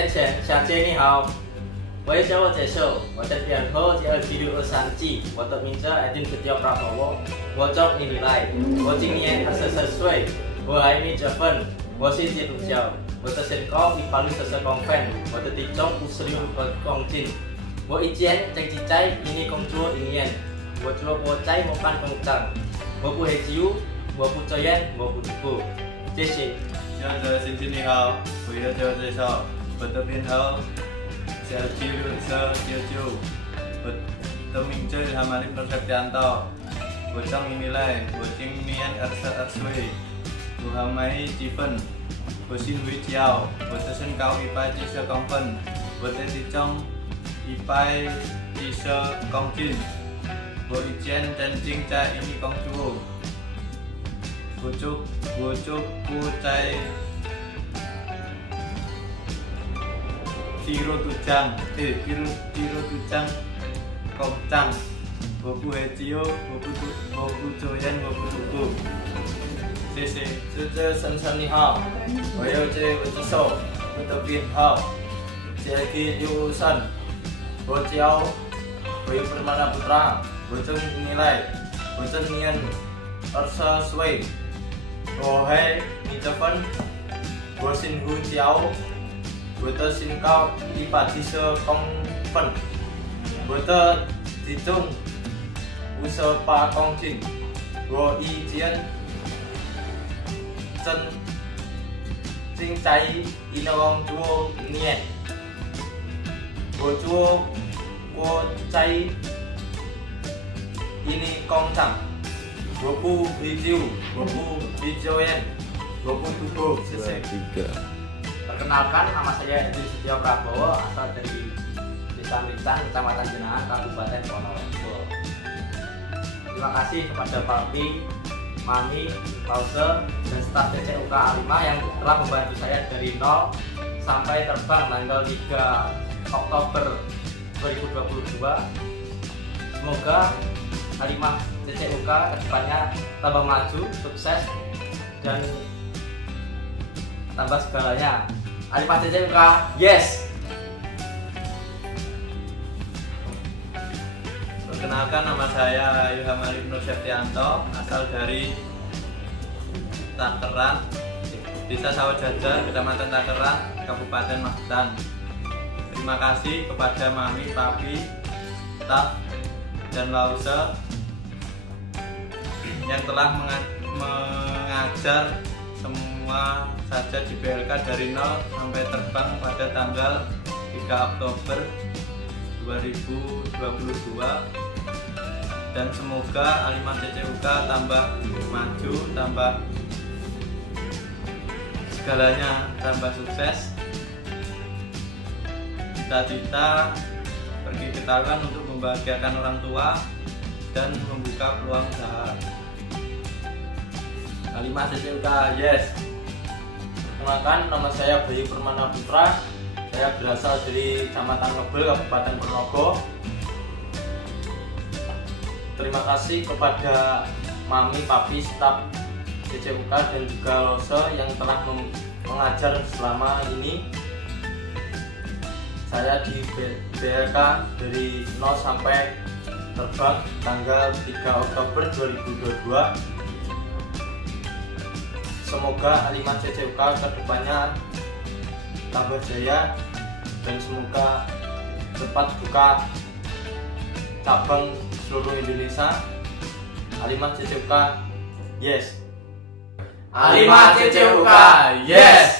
先前小姐你好，为自我介绍，我的编号是2763G，我的名字Edin Setia Prabowo，我中你来，我今年24岁，我还没结婚，我是基督教，我的身高160公分，我的体重56公斤，我以前在จิตใจini工作1年，我做过在模范工厂，我不喝酒，我不抽烟，我不赌博，谢谢。亲爱的亲戚你好，为了自我介绍，我的编号是76199，我的名字Hamali Prasetyanto，我中ini来，我今年22岁，我还没结婚，我姓韦娇，我的身高170公分，我的体重170公斤，我以前曾经在印尼工作。我就不在tiru tujang工厂，我不会酒，我不抽烟，我不赌博。谢谢。师姐先生你好，我有这位手，我的编号Jeki Yusan，我叫Bayu Permana Putra，我中nilai，我今年20岁。我还没结婚，我姓胡椒，我的身高170公分，我的体重58公斤，我以前曾经在印尼工作1年，我做过在印尼工厂。我不喝酒，我不抽烟，我不赌博。谢谢。Perkenalkan, nama saya Edin Setia Prabowo, asal dari Desa Lintan, Kecamatan Jenangan, Kabupaten Ponorogo. Terima kasih kepada Papi, Mami, Pause, dan staf TCUK A5 yang telah membantu saya dari nol sampai terbang tanggal 3 Oktober 2022. Semoga A5 TCUK kedepannya tambah maju, sukses, dan tambah segalanya. A5 TCUK, yes! Perkenalkan, nama saya Hamali Prasetyanto, asal dari Tangerang, Desa Sawojajar, Kecamatan Tangerang, Kabupaten Magetan. Terima kasih kepada Mami, Papi, staf, dan Lause yang telah mengajar semua saja di BLK dari nol sampai terbang pada tanggal 3 Oktober 2022, dan semoga A5 TCUK tambah maju, tambah segalanya, tambah sukses. Cita-cita pergi ke Taiwan untuk membahagiakan orang tua dan membuka peluang usaha. A5 TCUK, yes. Perkenalkan, nama saya Bayu Permana Putra. Saya berasal dari Kecamatan Ngebel, Kabupaten Ponorogo. Terima kasih kepada Mami, Papi, staf TCUK dan juga Lose yang telah mengajar selama ini. Saya di BLK dari 0 sampai terbang tanggal 3 Oktober 2022. Semoga A5 TCUK kedepannya tambah jaya dan semoga cepat buka cabang seluruh Indonesia. A5 TCUK, yes. A5 TCUK, yes.